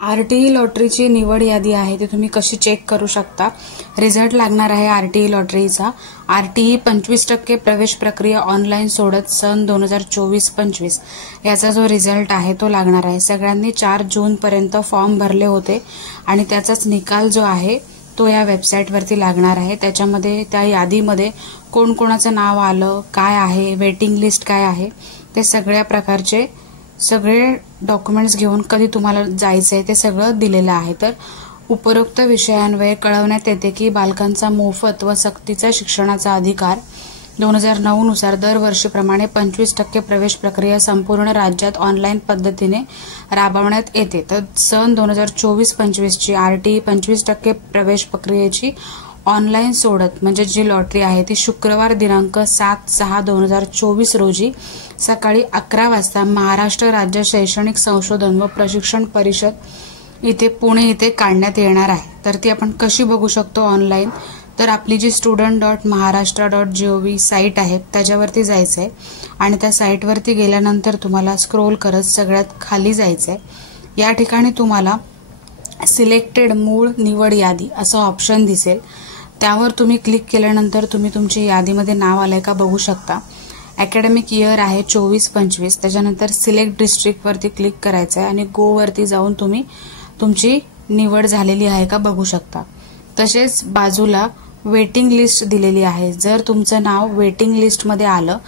RTE लॉटरीची निवड यादी आहे ती तुम्ही कशी चेक करू शकता। रिझल्ट लागणार आहे आरटीई लॉटरीचा। आरटीई 25% प्रवेश प्रक्रिया ऑनलाईन सोडत सन 2024-25 याचा जो रिझल्ट आहे तो लागणार आहे। सगळ्यांनी 4 जून पर्यंत फॉर्म भरले होते आणि त्याचाच निकाल जो आहे तो या वेबसाईटवरती लागणार आहे। त्याच्यामध्ये त्या यादीमध्ये कोणाचं नाव आलं, काय आहे, वेटिंग लिस्ट काय आहे, ते सगळ्या प्रकारचे सगळे डॉक्युमेंट्स घेऊन कधी तुम्हाला जायचं आहे ते सगळं दिलेलं आहे। तर उपरोक्त विषयांवर कळवण्यात येते की बालकांचा मोफत व सक्तीचा शिक्षणाचा अधिकार 2009 नुसार दरवर्षीप्रमाणे 25% प्रवेश प्रक्रिया संपूर्ण राज्यात ऑनलाईन पद्धतीने राबवण्यात येते। तर सन 2024-25 ची आरटीई 25% प्रवेश प्रक्रियेची ऑनलाईन सोडत म्हणजे जी लॉटरी आहे ती शुक्रवार दिनांक 7/6/2024 रोजी सकाळी 11 वाजता महाराष्ट्र राज्य शैक्षणिक संशोधन व प्रशिक्षण परिषद इथे पुणे इथे काढण्यात येणार आहे। तर ती आपण कशी बघू शकतो ऑनलाईन, तर आपली जी student.maharashtra.gov साईट आहे त्याच्यावरती जायचंय आणि त्या साईटवरती गेल्यानंतर तुम्हाला स्क्रोल करत सगळ्यात खाली जायचंय। या ठिकाणी तुम्हाला सिलेक्टेड मूळ निवड यादी असं ऑप्शन दिसेल, त्यावर तुम्ही क्लिक केल्यानंतर तुम्ही तुमची यादीमध्ये नाव आलंय का बघू शकता। अकॅडमिक इयर आहे 24-25, त्याच्यानंतर सिलेक्ट डिस्ट्रिक्ट वरती क्लिक करायचं आहे आणि गो वरती जाऊन तुम्ही तुमची निवड झालेली आहे का बघू शकता। तसेच बाजूला वेटिंग लिस्ट दिलेली आहे। जर तुमचं नाव वेटिंग लिस्ट मध्ये आलं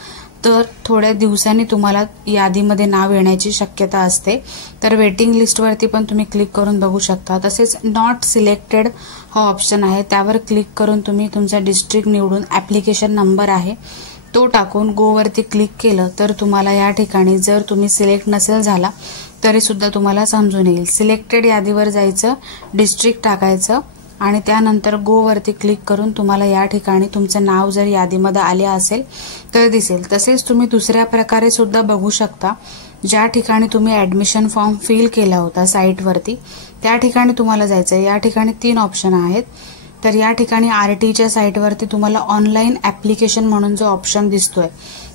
तर थोड्या दिवसांनी तुम्हाला यादीमध्ये नाव येण्याची शक्यता असते। तर वेटिंग लिस्ट वरती पण तुम्ही क्लिक करून बघू शकता। तसेच नॉट सिलेक्टेड हा ऑप्शन आहे, त्यावर क्लिक करून तुम्ही तुमचा डिस्ट्रिक्ट निवडून ऍप्लिकेशन नंबर आहे तो टाकून गो वरती क्लिक केलं तर तुम्हाला या ठिकाणी जर तुम्ही सिलेक्ट नसेल झाला तरी सुद्धा तुम्हाला समजून येईल। सिलेक्टेड यादीवर जायचं, डिस्ट्रिक्ट टाकायचं आणि त्यानंतर गो वरती क्लिक करून तुम्हाला या ठिकाणी तुमचं नाव जर यादीमध्ये आले असेल तर दिसेल। तसेच तुम्ही दुसऱ्या प्रकारे सुद्धा बघू शकता, ज्या ठिकाणी तुम्ही ऍडमिशन फॉर्म फिल केला होता साईटवरती त्या ठिकाणी तुम्हाला जायचं आहे। या ठिकाणी 3 ऑप्शन आहेत। तर या ठिकाणी आरटीईच्या साईटवरती तुम्हाला ऑनलाईन ऍप्लिकेशन म्हणून जो ऑप्शन दिसतोय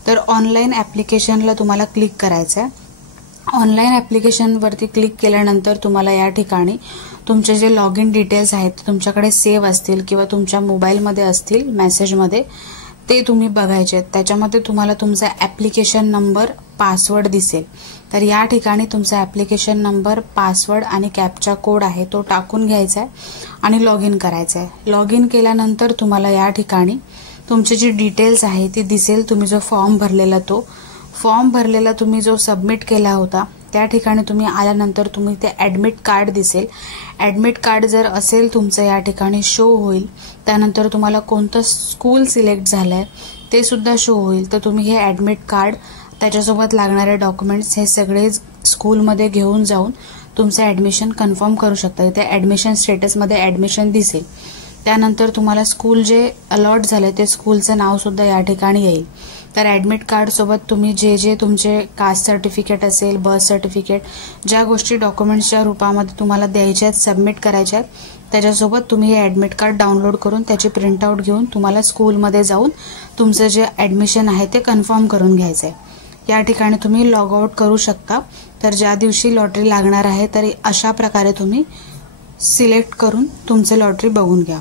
तर ऑनलाईन ऍप्लिकेशनला तुम्हाला क्लिक करायचं आहे। ऑनलाईन ऍप्लिकेशन वरती क्लिक केल्यानंतर तुम्हाला या ठिकाणी तुमचे जे लॉग इन डिटेल्स आहेत तुमच्याकडे सेव्ह असतील किंवा तुमच्या मोबाईलमध्ये असतील मेसेजमध्ये ते तुम्ही बघायचे। त्याच्यामध्ये तुम्हाला तुमचा ऍप्लिकेशन नंबर, पासवर्ड दिसेल। तर या ठिकाणी तुमचा ऍप्लिकेशन नंबर, पासवर्ड आणि कॅप्चा कोड आहे तो टाकून घ्यायचा आहे आणि लॉग इन करायचं आहे। लॉग इन केल्यानंतर तुम्हाला या ठिकाणी तुमची जी डिटेल्स आहे ती दिसेल। तुम्ही जो फॉर्म भरलेला तुम्ही जो सबमिट केला होता त्या ठिकाणी तुम्ही आल्यानंतर तुम्ही ते ऍडमिट कार्ड दिसेल। ऍडमिट कार्ड जर असेल तुमचं या ठिकाणी शो होईल। त्यानंतर तुम्हाला कोणतं स्कूल सिलेक्ट झालंय ते सुद्धा शो होईल। तर तुम्ही हे ऍडमिट कार्ड, त्याच्यासोबत लागणारे डॉक्युमेंट्स हे सगळे स्कूलमध्ये घेऊन जाऊन तुमचं ऍडमिशन कन्फर्म करू शकता। इथे ऍडमिशन स्टेटसमध्ये ऍडमिशन दिसेल। त्यानंतर तुम्हाला स्कूल जे अलॉट झाले ते स्कूलचं नाव सुद्धा या ठिकाणी येईल। तर ऍडमिट कार्ड सोबत तुम्ही जे तुमचे कास्ट सर्टिफिकेट असेल, बर्थ सर्टिफिकेट, ज्या गोष्टी डॉक्युमेंट्सच्या रूपामध्ये तुम्हाला द्यायच्या आहेत, सबमिट करायच्या आहेत, त्याच्यासोबत तुम्ही हे ऍडमिट कार्ड डाउनलोड करून त्याची प्रिंटआउट घेऊन तुम्हाला स्कूलमध्ये जाऊन तुमचं जे ऍडमिशन आहे ते कन्फर्म करून घ्यायचं आहे। या ठिकाणी तुम्ही लॉग आउट करू शकता। तर ज्या दिवशी लॉटरी लागणार आहे तर अशा प्रकारे तुम्ही सिलेक्ट करून तुमचे लॉटरी बघून घ्या।